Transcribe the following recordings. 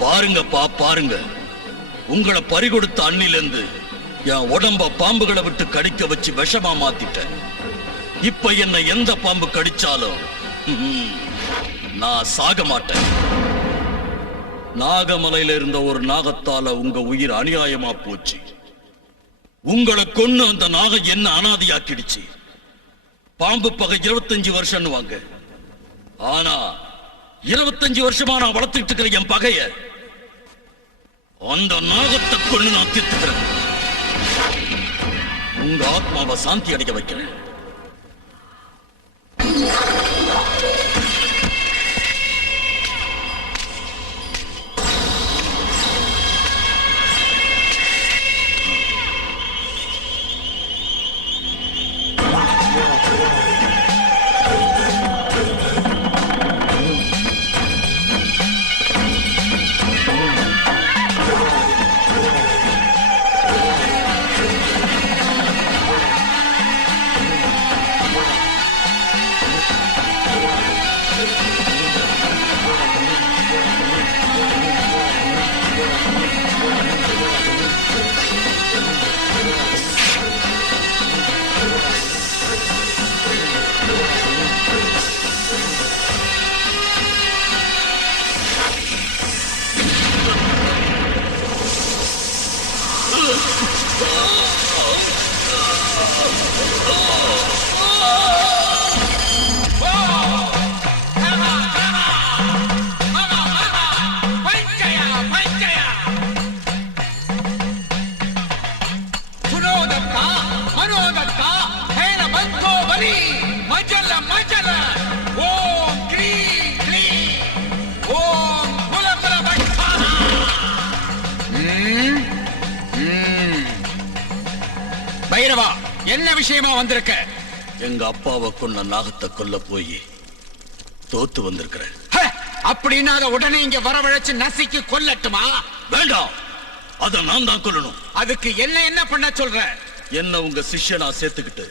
பாருங்கப்பா பாருங்க. உங்களை பறிகொடுத்த அண்ணிலிருந்து என் உடம்ப பாம்புகளை விட்டு கடிக்க வச்சு விஷமா மாத்திட்டேன். இப்ப என்ன எந்த பாம்பு கடிச்சாலும் நான் சாக மாட்டேன். நாகமலையில இருந்த ஒரு நாகத்தால உங்க உயிர் அநியாயமா போச்சு. உங்களை கொன்னு அந்த நாகம் என்ன அனாதியாக்கிடுச்சு. பாம்பு பகை இருபத்தஞ்சு வருஷம்னு வாங்க ஆனா இருபத்தஞ்சு வருஷமா நான் வளர்த்துட்டு இருக்கிற என் பகைய அந்த நாகத்தை கொண்டு நான் தீர்த்துக்கிறேன். உங்க ஆத்மாவை சாந்தி அடைய வைக்கிறேன். வந்திருக்க. எங்க அப்பாவை கொன்ன நாகத்தை கொல்ல போய் தோத்து வந்திருக்கிறேன் ஹ, அப்படின்னா அதை உடனே இங்க வரவழைச்சு நசுக்கி கொல்லட்டுமா? வேண்டாம். அத நான் தான் கொல்லணும். அதுக்கு என்ன என்ன பண்ண சொல்ற? என்ன உங்க சிஷ்யனா சேர்த்துக்கிட்டு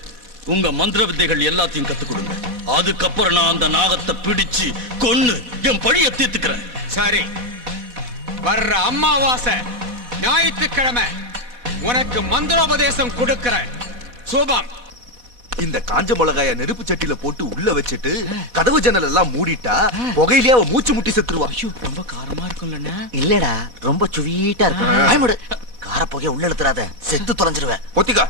உங்க மந்திர வித்தைகள் எல்லாத்தையும் கத்துக் கொடுங்க. அதுக்கப்புறம் நான் அந்த நாகத்தை பிடிச்சு கொன்னு என் பழிய தீர்த்துக்கிறேன். சரி. வர்ற அம்மாவாசை ஞாயிற்றுக்கிழமை. உனக்கு மந்திரோபதேசம் கொடுக்கிறேன். சூபம். இந்த காஞ்ச மிளகாய நெருப்பு சட்டியில போட்டு உள்ள வச்சுட்டு கதவு ஜன்னல் எல்லாம் மூடிட்டா புகையிலே அவ மூச்சு முட்டி செத்துருவா ரொம்ப காரமா இருக்கும்லண்ணா. இல்லடா ரொம்ப சுவீட்டா இருக்கும் கார புகைய உள்ள இழுத்துறாத. செத்து தொலைஞ்சிருவேன். பொத்திக்கா.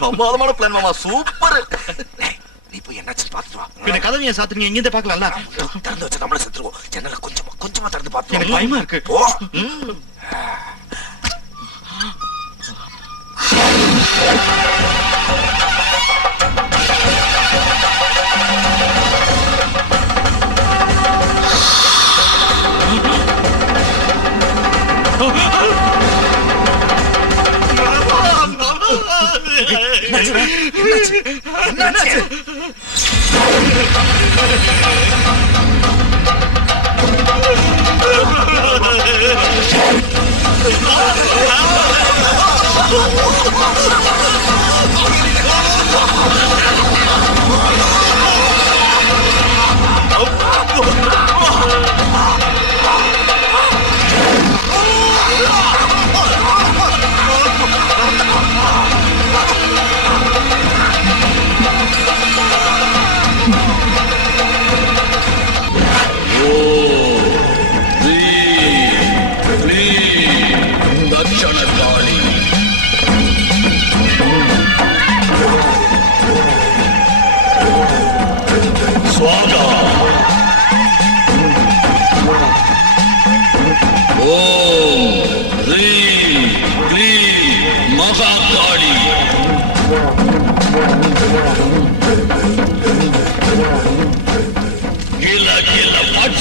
பிரமாதமான பிளான் மாமா. சூப்பர் நீ போய் என்னாச்சு பாத்துட்டு வா. பின்ன கதவைய சாத்துறீங்க? இங்க இருந்து பாக்கலாம்ல திறந்து வச்சு நம்மள செத்துருவோம். ஜன்னல கொஞ்சமா கொஞ்சமா திறந்து பாத்து எனக்கு பயமா இருக்கு. ஓ என்னாச்சு? என்னாச்சு?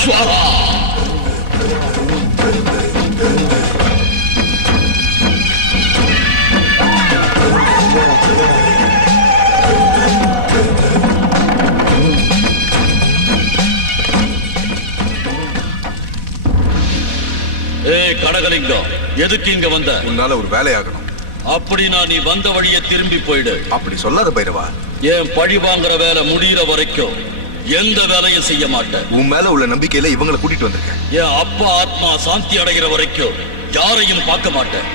பட்ஸ்வரா ஏய் கடகலிங்கம் எதுக்கு இங்க வந்த? உன்னால ஒரு வேலையாகணும். அப்படின்னா நீ வந்த வழியே திரும்பி போயிடு. அப்படி சொல்லாத பைரவா. ஏன் பழி வாங்குற வேலை முடியிற வரைக்கும்? எந்த வேலையும் செய்ய மாட்டேன். உன் மேல உள்ள நம்பிக்கையில இவங்களை கூட்டிட்டு வந்திருக்கேன். என் அப்பா ஆத்மா சாந்தி அடைகிற வரைக்கும் யாரையும் பார்க்க மாட்டேன்.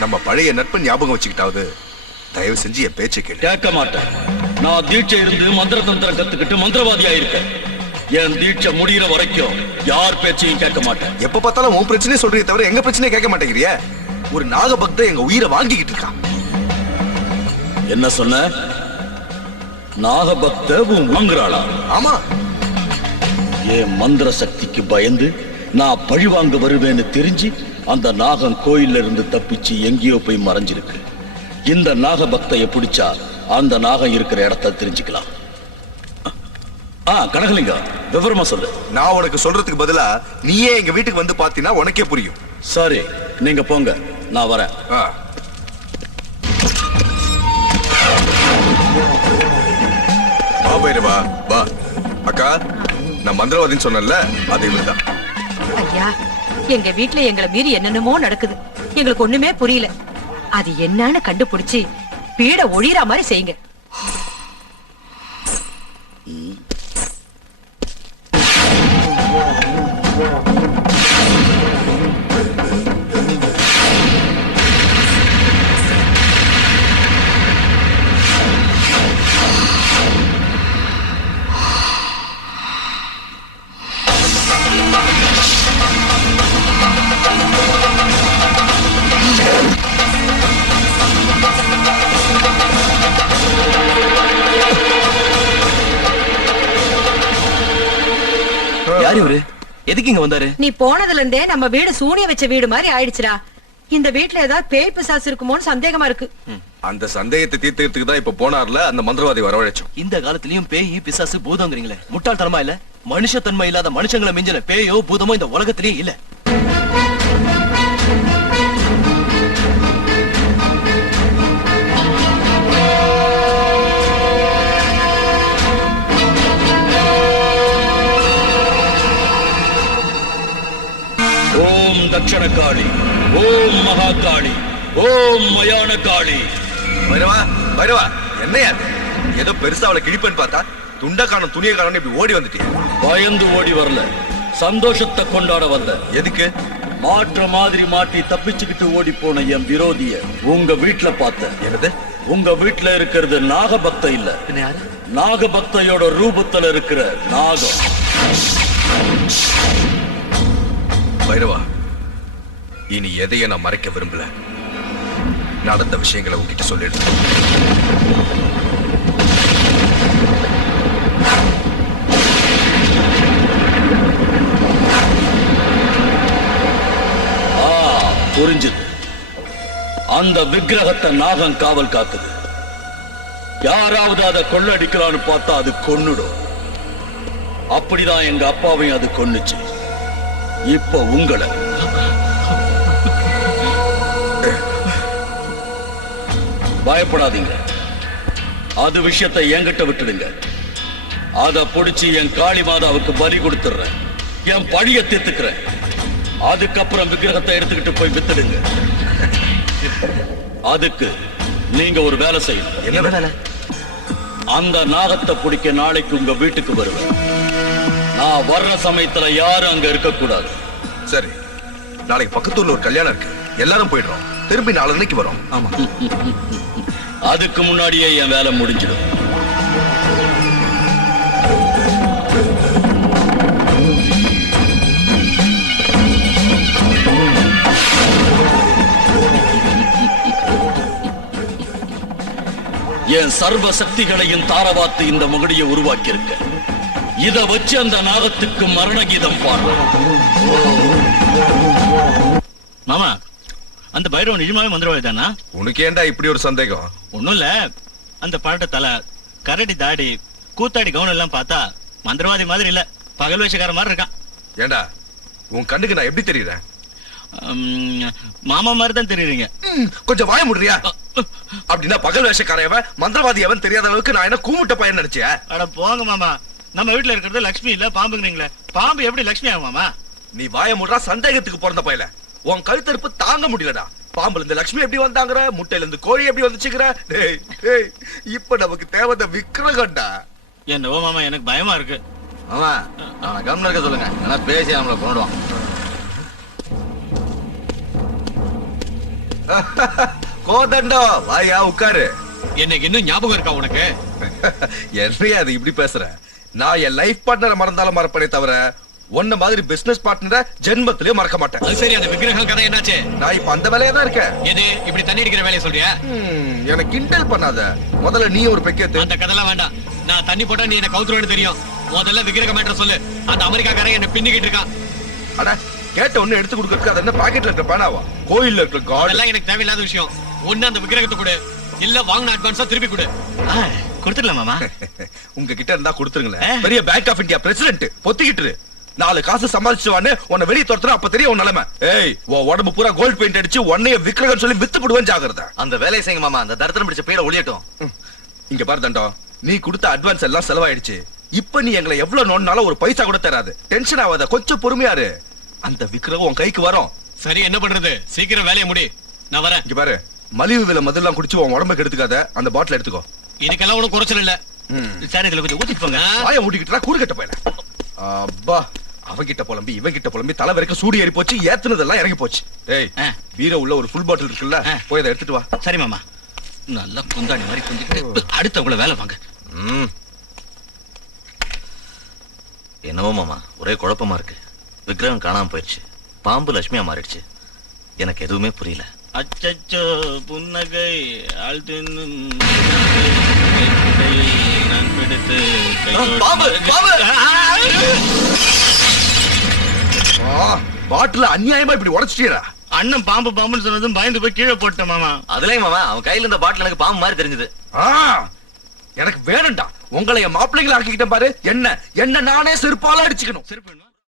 நம்ம பழைய நட்பை ஞாபகம் வச்சுக்கிட்டாவது தயவு செஞ்சு என் பேச்சை கேளு. கேட்க மாட்டேன். நான் தீட்சை இருந்து மந்திர தந்திரம் கத்துக்கிட்டு மந்திரவாதி ஆயிருக்கேன். என் தீட்சை முடியிற வரைக்கும் யார் பேச்சையும் கேட்க மாட்டேன். எப்ப பார்த்தாலும் உன் பிரச்சனையே சொல்றீங்க தவிர எங்க பிரச்சனையே கேட்க மாட்டேங்கிறிய? ஒரு நாகபக்த எங்க உயிரை வாங்கிக்கிட்டு இருக்கான். என்ன சொன்ன? நாகபக்த உன் வாங்குறாளா? ஆமா. என் மந்திர சக்திக்கு பயந்து நான் பழி வாங்க வருவேன்னு தெரிஞ்சு அந்த நாகம் கோயில்ல இருந்து தப்பிச்சு எங்கேயோ போய் மறைஞ்சிருக்கு. இந்த நாகபக்தைய பிடிச்சா அந்த நாகம் இருக்கிற இடத்த தெரிஞ்சுக்கலாம். ஆ கனகலிங்கம் விவரமா சொல்லு. நான் உனக்கு சொல்றதுக்கு பதிலா நீயே எங்க வீட்டுக்கு வந்து பாத்தீங்கன்னா உனக்கே புரியும். சரி நீங்க போங்க. நான் வரேன். போயிரு வா. வா அக்கா நான் மந்திரவாதின்னு சொன்னேன்ல அது இவர்தான் ஐயா எங்க வீட்ல எங்களை மீறி என்னென்னமோ நடக்குது. எங்களுக்கு ஒண்ணுமே புரியல. அது என்னன்னு கண்டுபிடிச்சு பீட ஒழிகிற மாதிரி செய்யுங்க. எதுக்கு இங்க வந்தாரு? நீ போனதுல இருந்தே நம்ம வீடு சூனிய வச்ச வீடு மாதிரி ஆயிடுச்சுடா. இந்த வீட்ல ஏதாவது பேய் பிசாசு இருக்குமோன்னு சந்தேகமா இருக்கு. அந்த சந்தேகத்தை தீர்த்துக்கிறதுக்கு தான் இப்ப போனார்ல அந்த மந்திரவாதி வரவழைச்சோம். இந்த காலத்துலயும் பேய் பிசாசு பூதங்கிறீங்களே. முட்டாள்தனமா இல்ல? மனுஷத்தன்மை இல்லாத மனுஷங்களை மிஞ்சின பேயோ பூதமோ இந்த உலகத்திலேயே இல்ல. தட்சண காளி ஓம் மகாகாளி. ஓம் மயான காளி பைரவா பைரவா என்னையா ஏதோ பெருசா அவளை கிழிப்பேன்னு பார்த்தா துண்ட காணும் துணிய இப்படி ஓடி வந்துட்டியா. பயந்து ஓடி வரல. சந்தோஷத்தை கொண்டாட வந்த எதுக்கு? மாற்ற மாதிரி மாட்டி தப்பிச்சுக்கிட்டு ஓடி போன என் விரோதிய உங்க வீட்ல பார்த்தேன் என்னது? உங்க வீட்ல இருக்கிறது நாகபக்த இல்ல. நாகபக்தையோட ரூபத்துல இருக்கிற நாகம். பைரவா இனி எதையும் நான் மறைக்க விரும்பல. நடந்த விஷயங்களை உங்ககிட்ட சொல்லிடு புரிஞ்சுது. அந்த விக்கிரகத்தை நாகம் காவல் காக்குது. யாராவது அதை கொள்ளடிக்கலான்னு பார்த்தா அது கொன்னுடும். அப்படிதான் எங்க அப்பாவையும் அது கொன்னுச்சு. இப்ப உங்களை. பயப்படாதீங்க. அது விஷயத்தை என்கிட்ட விட்டுடுங்க. அத புடிச்சு என் காளி மாதாவுக்கு பலி கொடுத்துடுறேன். என் பழிய தீர்த்துக்கிறேன். அதுக்கப்புறம் விக்கிரகத்தை எடுத்துக்கிட்டு போய் வித்துடுங்க. அதுக்கு நீங்க ஒரு வேலை செய்யணும். என்ன வேலை? அந்த நாகத்தை பிடிக்க நாளைக்கு உங்க வீட்டுக்கு வருவேன். நான் வர்ற சமயத்துல யாரும் அங்க இருக்கக்கூடாது. சரி நாளைக்கு பக்கத்தூர்ல ஒரு கல்யாணம் இருக்கு. எல்லாரும் போயிடுறோம். திரும்பி நாளைக்கு வரும். ஆமா. அதுக்கு முன்னாடியே என் வேலை முடிஞ்சிடும். என் சர்வ சக்திகளையும் தாரவாத்து இந்த முகடியை உருவாக்கியிருக்க. இத வச்சு அந்த நாகத்துக்கு மரண கீதம் பாடுறோம். மாமா அந்த பைரவன் நிஜமாவே மந்திரவாதி தானா உனக்கு ஏன்டா இப்படி ஒரு சந்தேகம்? ஒண்ணும் இல்ல அந்த பழட்ட தலை கரடி தாடி கூத்தாடி கவுன் எல்லாம் பார்த்தா மந்திரவாதி மாதிரி இல்ல. பகல் வேஷக்கார மாதிரி இருக்கான். ஏண்டா உன் கண்ணுக்கு நான் எப்படி தெரியுறேன்? மாமா மாதிரி தான் தெரியுறீங்க. கொஞ்சம் வாய முடியா அப்படின்னா பகல் வேஷக்காரையவன் மந்திரவாதி அவன் தெரியாத அளவுக்கு நான் என்ன கூமுட்ட பையன் நினைச்சேன் அட போங்க மாமா. நம்ம வீட்டுல இருக்கிறது லக்ஷ்மி இல்ல பாம்புங்கிறீங்களே. பாம்பு எப்படி லக்ஷ்மி ஆகும் மாமா? நீ வாய முடுறா சந்தேகத்துக்கு பிறந்த பையல. உன் கழுத்தறுப்பு தாங்க முடியலடா. பாம்புல இருந்து லட்சுமி எப்படி வந்தாங்கற? முட்டையில இருந்து கோழி எப்படி வந்துச்சுங்கிற? இப்ப நமக்கு தேவை விக்கிரகம்டா. என்னவோ மாமா எனக்கு பயமா இருக்கு. ஆமா அவனை கவனம் இருக்க சொல்லுங்க. ஆனா பேசி நம்மளை கொண்டுடுவான் கோதண்டோ வாயா உட்காரு. எனக்கு இன்னும் ஞாபகம் இருக்கா உனக்கு? என்னையா அது இப்படி பேசுற? நான் என் லைஃப் பார்ட்னரை மறந்தாலும் மறப்பனே தவிர உன்ன மாதிரி பிசினஸ் பார்ட்னரை ஜென்மத்திலேயே மறக்க மாட்டேன். அது சரி அந்த விக்கிரகம் கதை என்னாச்சு? நான் இப்ப அந்த வேலையா தான் இருக்கேன். எது? இப்படி தண்ணி அடிக்கிற வேலையை சொல்றியா? ம், எனக்கு கிண்டல் பண்ணாத. முதல்ல நீ ஒரு பெக்கேத்து அந்த கதைலாம் வேண்டாம். நான் தண்ணி போட்டா நீ என்ன கவுத்துருவேன்னு தெரியும். முதல்ல விக்கிரக மேட்டர் சொல்லு. அந்த அமெரிக்காக்காரன் என்ன பின்னிக்கிட்டு இருக்கான். அட கேட்ட ஒண்ணு எடுத்து கொடுக்கறதுக்கு அது என்ன பாக்கெட்ல இருக்க பேனாவா? கோயில்ல இருக்க காட் அதெல்லாம் எனக்கு தேவையில்லாத விஷயம். ஒண்ணு அந்த விக்கிரகத்தை கொடு. இல்ல வாங்கின அட்வான்ஸா திருப்பி கொடு. கொடுத்துடலாம் மாமா? உங்க கிட்ட இருந்தா கொடுத்துருங்களேன். பெரிய பேங்க் ஆஃப் இந்தியா பிரசிடென்ட் பொத்திக்கிட்டு. நாலு காசு சம்பாதிச்சுவான்னு உன்னை வெளிய துரத்துறா அப்ப தெரியும் உன் நிலைமை. ஏய் உன் உடம்பு பூரா கோல்ட் பெயிண்ட் அடிச்சு உன்னைய விக்கிரகம் சொல்லி வித்து போடுவேன் ஜாகிரதா அந்த வேலையை செய்யுங்க மாமா. அந்த தரித்திரம் பிடிச்ச பீட ஒளியட்டும். இங்க பாரு தண்டம். நீ கொடுத்த அட்வான்ஸ் எல்லாம் செலவாயிடுச்சு. இப்ப நீ எங்களை எவ்வளவு நோண்டாலும் ஒரு பைசா கூட தராது. டென்ஷன் ஆகாத. கொஞ்சம் பொறுமையா இரு. அந்த விக்கிரகம் உன் கைக்கு வரும். சரி என்ன பண்றது? சீக்கிரம் வேலையை முடி. நான் வரேன். இங்க பாரு. மலிவு விலை மதெல்லாம் குடிச்சு உன் உடம்புக்கு எடுத்துக்காத அந்த பாட்டில் எடுத்துக்கோ. இதுக்கெல்லாம் ஒன்றும் குறைச்சல் இல்ல. சரி இதுல கொஞ்சம் ஊத்திட்டு போங்க. வாய மூடிக்கிட்டா கூறு கட்ட போயில அப்பா. அவங்கிட்ட புலம்பி இவங்கிட்ட புலம்பி தலை வரைக்கும் சூடு ஏறி போச்சு ஏத்துனதெல்லாம் இறங்கி போச்சு டேய். வீர உள்ள ஒரு ஃபுல் பாட்டில் இருக்குல்ல. போய் அதை எடுத்துட்டு வா சரி மாமா நல்லா குந்தாடி மாதிரி குந்திக்கிட்டு அடுத்தவங்கள வேலை வாங்க. என்னவோ மாமா ஒரே குழப்பமா இருக்கு விக்கிரகம் காணாம போயிடுச்சு பாம்பு லட்சுமியா மாறிடுச்சு எனக்கு எதுவுமே புரியல அச்சச்சோ புன்னகை ஆழ்த்தின்னும் நான் பிடித்து பாட்டில அநியாயமா இப்படி உடைச்சிட்டீரா? அண்ணன் பாம்பு பாம்புன்னு சொன்னதும் பயந்து போய் கீழே போட்டேன் மாமா. அதுலயும் மாமா அவன் கையில இருந்த பாட்டில் எனக்கு பாம்பு மாதிரி தெரிஞ்சது. ஆ, எனக்கு வேணும்டா. உங்களை என் மாப்பிள்ளைங்களை ஆக்கிக்கிட்டேன் பாரு. என்ன என்ன நானே செருப்பால அடிச்சுக்கணும். செருப்பு?